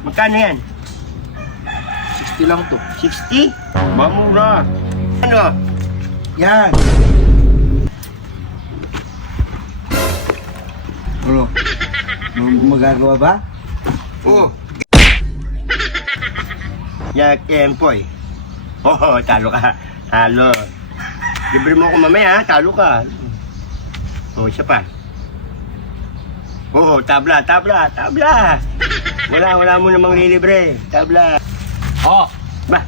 Magkano yan? 60 lang to. 60? Mamura. Ano? Yan. Ano? Magagawa ba? Oo. Yan, Empoy. Oo, talo ka. Talo. Libre mo ako mamaya, ha? Talo ka. Oo, isa pa. Oo, tabla. Wala mo namang lilibre. Tabla. Oh, Ba,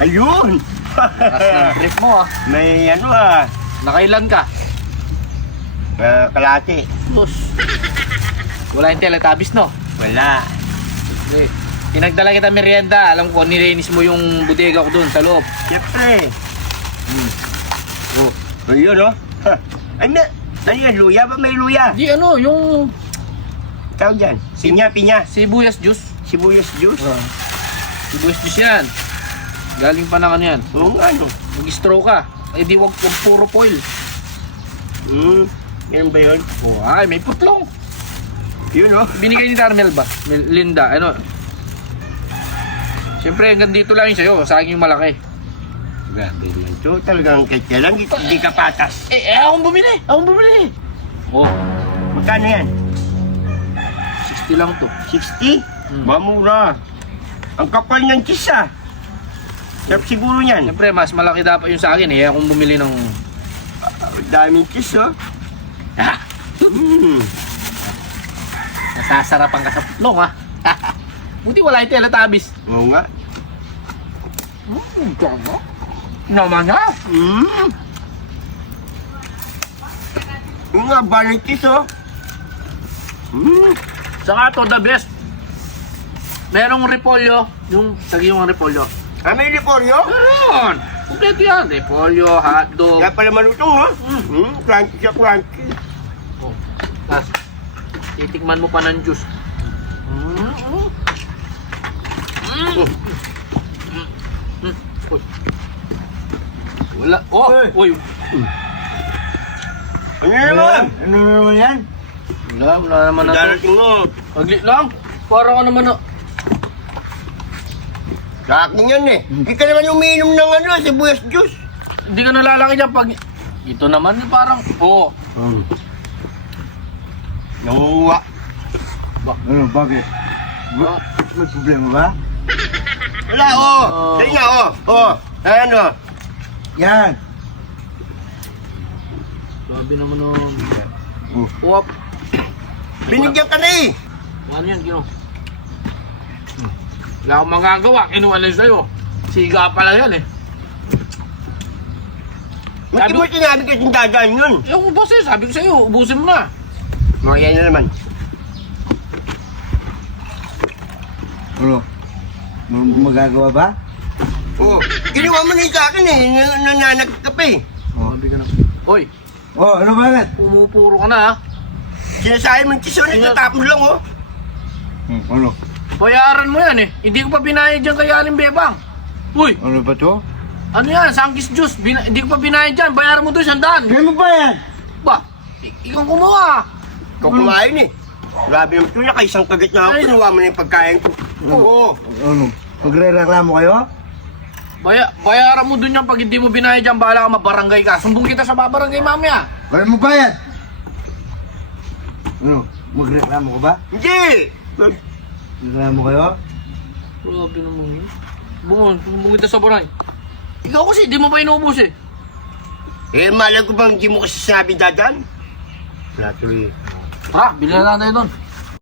ayun! taas ng trip mo ah. May ano ah, Nakailan ka? kalate. Tos. Wala yung Teletubbies, no? Wala. Hindi. Pinagdala kita merienda. Alam ko, nilinis mo yung bodega ko doon sa loob. Siyempre. Oh, ayun oh. Ha. Ay, ano yan, luya ba? May luya. Di ano, yung Tawag dyan. Pinya. sibuyas juice. Sibuyas juice. Sibuyas juice yan. Galing pa na ano yan. Oo nga, ano. Mag-straw ka. Eh di wag puro foil. Yan ba yun? Oh, ay, may putlong. Yun oh. Binigay ni Darmel ba? Linda, ano? Siyempre, hanggang dito lang yun sa'yo. Sa akin yung malaki. Grabe naman to. Talagang kahit kailan, hindi ka patas. Akong bumili. Oh, Magkano yan? 60 lang to. 60? Mamura. Ang kapal ng cheese ah. Sarap siguro yan. Siyempre, mas malaki dapat yung sa akin eh. Akong bumili ng... Daming cheese oh. Ah, nasasarapan ka sa putlong ha. Buti wala yung Teletubbies. Oo nga. Naman ha. Yung nga ba ng cheese oh. Saka to the best. Merong repolyo. Yung yung repolyo. Ah, may liporyo? Meron. Kompleto yan. Repolyo, hotdog. Kaya pala malutong no? Crunchy siya, crunchy. Oh. Tapos, titikman mo pa ng juice. Uy. Wala. Oh! Uy! Ano naman? Ano naman yan? Wala naman na to. Darating mo. Pagli lang. Para ka naman na. Sa akin yan eh. Hindi ka naman umiinom ng ano, sibuyas juice. Hindi ka nalalaki dyan pag... Ito naman parang... Oo. Nangunguha. Ano, bakit? May problema ba? Wala oh. Dahil nga oh. Oh. Ano? Yan. Sabi naman ng... Oh. Uwap. Binigyan ka na eh. Ano yan, Gino? Wala akong magagawa. Kinuha lang sa'yo. Siga pala yan eh. Hindi mo sinabi kasing dadaan yun. Yung boss eh, sabi ko sa'yo, ubusin mo na. Mga yan na naman. Ano? Magagawa ba? Oo. Ginawa mo na yun sa akin eh. Nananag ka pa eh. Sabi ka na. Hoy, Oh, ano bakit? pumupuro ka na ha. Sinasabi mo yung tiso, nagtatapon lang oh. Ano? Bayaran mo yan eh. Hindi ko pa binayad dyan kay Aling Bebang. Uy, Ano ba to? ano yan? Sangkis juice. Hindi ko pa binayad dyan. Bayaran mo doon 100. Kaya mo ba yan? Ba, ikaw kumuha. Ikaw kumain eh. Grabe naman ito, nakaisang kagat na ako. Ay. Kinuha mo na yung pagkain ko. Oo. Ano? Magre-reklamo kayo? Bayaran mo doon yan pag hindi mo binayad dyan. Bahala ka mabarangay ka. Sumbong kita sa babarangay mamaya. Kaya mo ba yan? Ano? Magreklamo ka ba? Hindi! Magreklamo kayo? Grabe naman yun. Sumbong kita sa barangay. Ikaw kasi, di mo pa inuubos eh. Eh, malam ko bang hindi mo kasi sinabi dadan? Wala tuloy. Tara, bilhin na tayo doon.